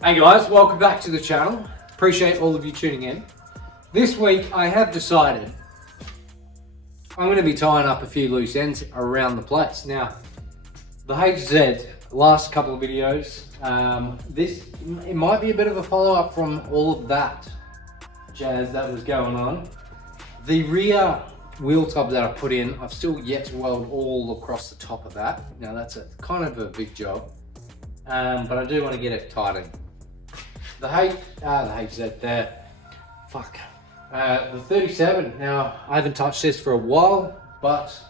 Hey guys, welcome back to the channel. Appreciate all of you tuning in. This week I have decided I'm going to be tying up a few loose ends around the place. Now, the HZ, last couple of videos, it might be a bit of a follow-up from all of that jazz that was going on. The rear wheel tub that I put in, I've still yet to weld all across the top of that. Now that's a kind of a big job, but I do want to get it tightened. The HZ there, the 37, now I haven't touched this for a while, but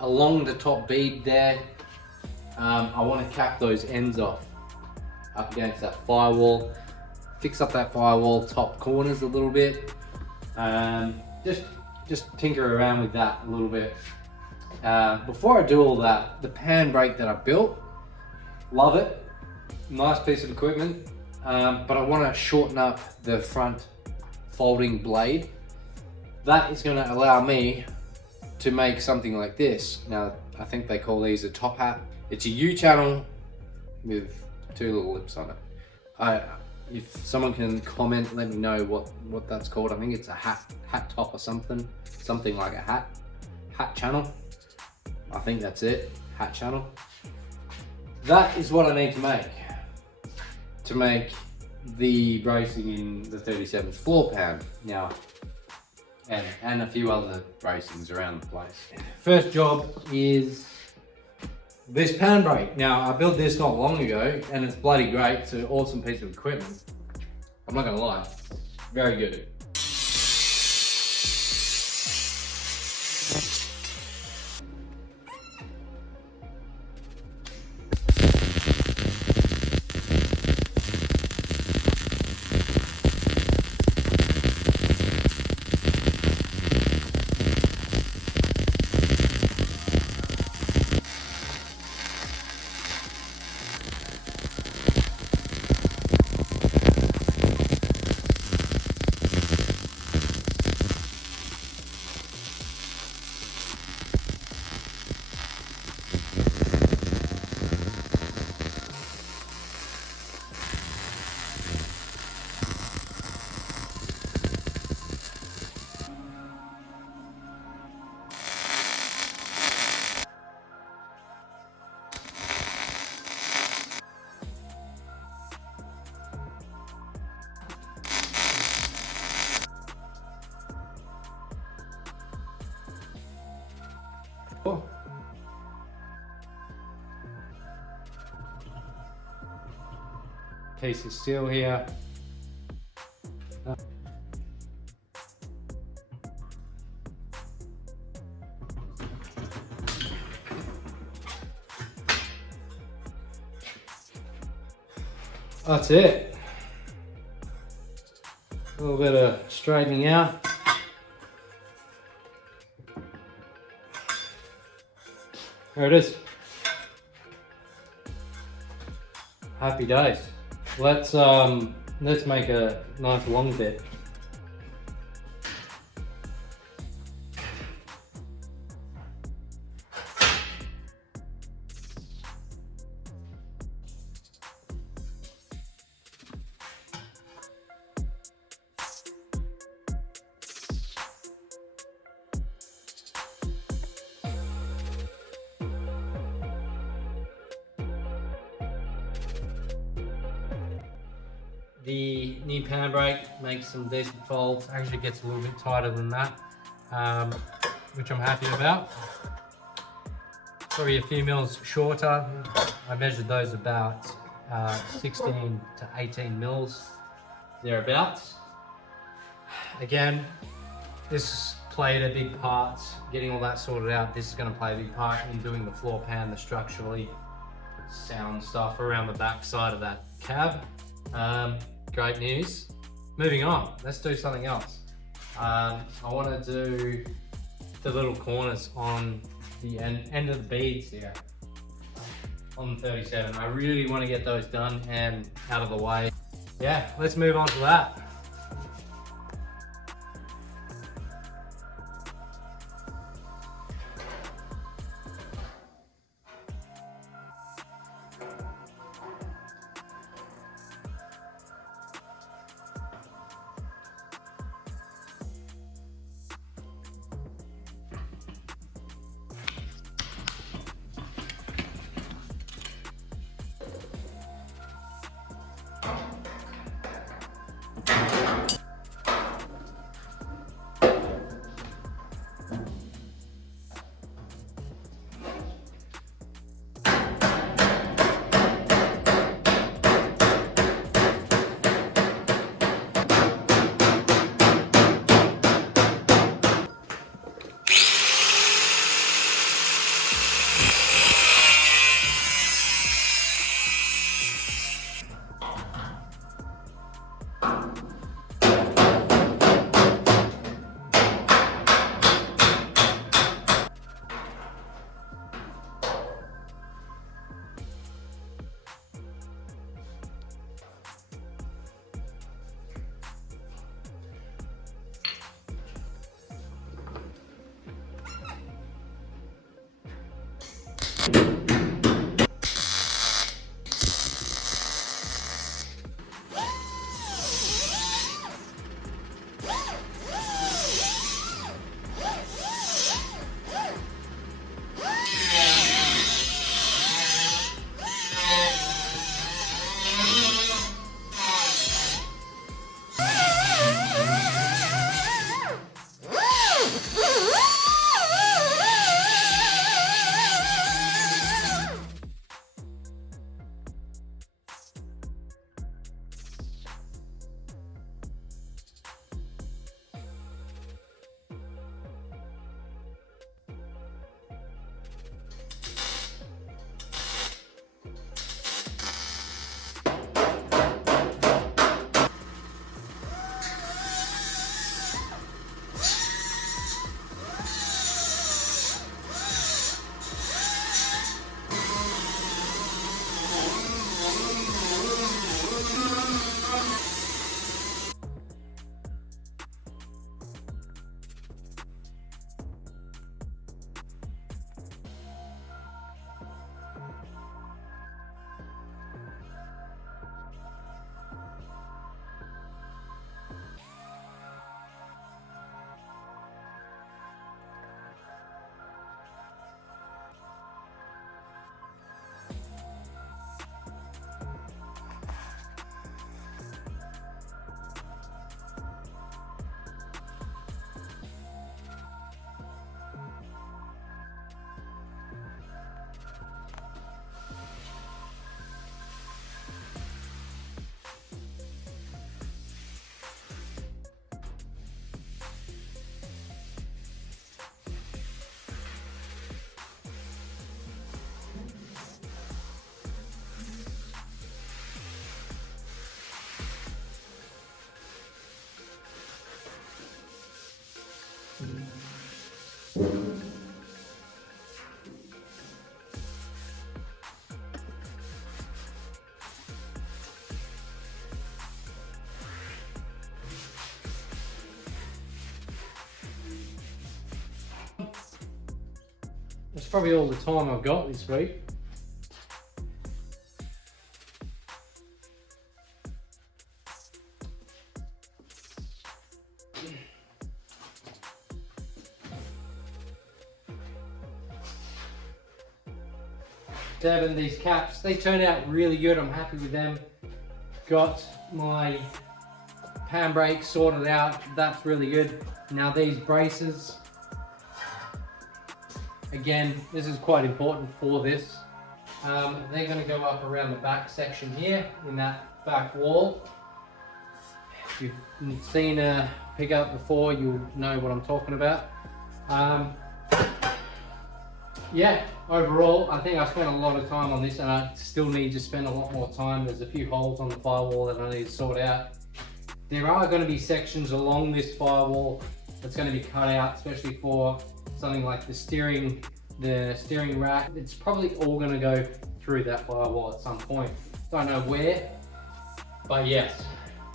along the top bead there, I want to cap those ends off up against that firewall, fix up that firewall top corners a little bit, just tinker around with that a little bit. Before I do all that, the pan brake that I built, love it, nice piece of equipment. But I want to shorten up the front folding blade. That is going to allow me to make something like this. Now, I think they call these a top hat. It's a U-channel with two little lips on it. If someone can comment, let me know what that's called. I think it's a hat top or something like a hat channel. I think that's it, hat channel. That is what I need to make the bracing in the 37's floor pan now, and a few other bracings around the place. First job is this pan brake. Now, I built this not long ago and it's bloody great. It's an awesome piece of equipment. I'm not gonna lie, very good. Piece of steel here. That's it. A little bit of straightening out. There it is. Happy days. Let's make a nice long bit. The new pan brake makes some decent folds. Actually gets a little bit tighter than that, which I'm happy about. Probably a few mils shorter. I measured those about 16 to 18 mils, thereabouts. Again, this played a big part, getting all that sorted out. This is going to play a big part in doing the floor pan, the structurally sound stuff around the back side of that cab. Great news. Moving on, let's do something else. I want to do the little corners on the end of the beads here on the 37. I really want to get those done and out of the way. Yeah, let's move on to that. probably all the time I've got this week. Dabbing these caps, they turned out really good. I'm happy with them. Got my pan brake sorted out. That's really good. Now these braces, again, this is quite important for this. They're going to go up around the back section here in that back wall. If you've seen a pickup before, you'll know what I'm talking about. Yeah, overall, I think I spent a lot of time on this, and I still need to spend a lot more time. There's a few holes on the firewall that I need to sort out. There are going to be sections along this firewall that's going to be cut out, especially for something like the steering rack. It's probably all going to go through that firewall at some point. Don't know where, but yes,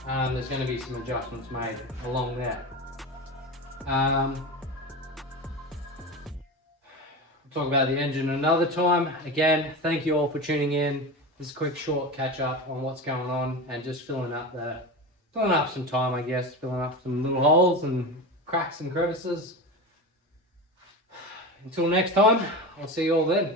there's going to be some adjustments made along there. Talk about the engine another time. Again, thank you all for tuning in. This is a quick short catch up on what's going on and just filling up some time, I guess, filling up some little holes and cracks and crevices. Until next time, I'll see you all then.